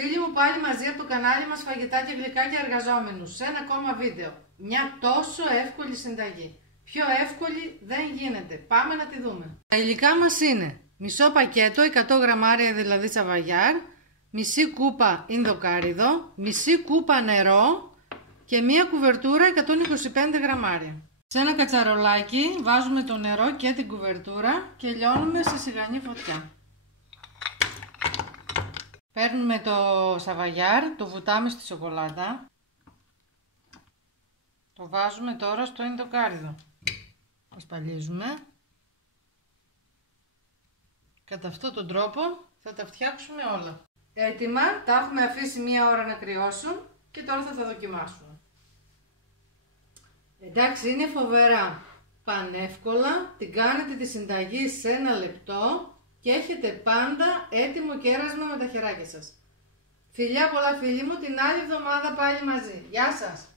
Φίλοι μου, πάλι μαζί από το κανάλι μας Φαγητά και Γλυκά για Εργαζόμενους σε ένα ακόμα βίντεο. Μια τόσο εύκολη συνταγή. Πιο εύκολη δεν γίνεται. Πάμε να τη δούμε. Τα υλικά μας είναι μισό πακέτο, 100 γραμμάρια δηλαδή σαβαγιάρ, μισή κούπα ινδοκάριδο, μισή κούπα νερό και μία κουβερτούρα 125 γραμμάρια. Σε ένα κατσαρολάκι βάζουμε το νερό και την κουβερτούρα και λιώνουμε σε σιγανή φωτιά. Παίρνουμε το σαβαγιάρ, το βουτάμε στη σοκολάτα. Το βάζουμε τώρα στο ινδοκάριδο. Το σπαλίζουμε. Κατά αυτόν τον τρόπο θα τα φτιάξουμε όλα. Έτοιμα, τα έχουμε αφήσει μία ώρα να κρυώσουν και τώρα θα τα δοκιμάσουμε. Εντάξει, είναι φοβερά. Πανεύκολα, την κάνετε τη συνταγή σε 1 λεπτό και έχετε πάντα έτοιμο κέρασμα με τα χεράκια σας. Φιλιά πολλά φίλοι μου, την άλλη εβδομάδα πάλι μαζί. Γεια σας!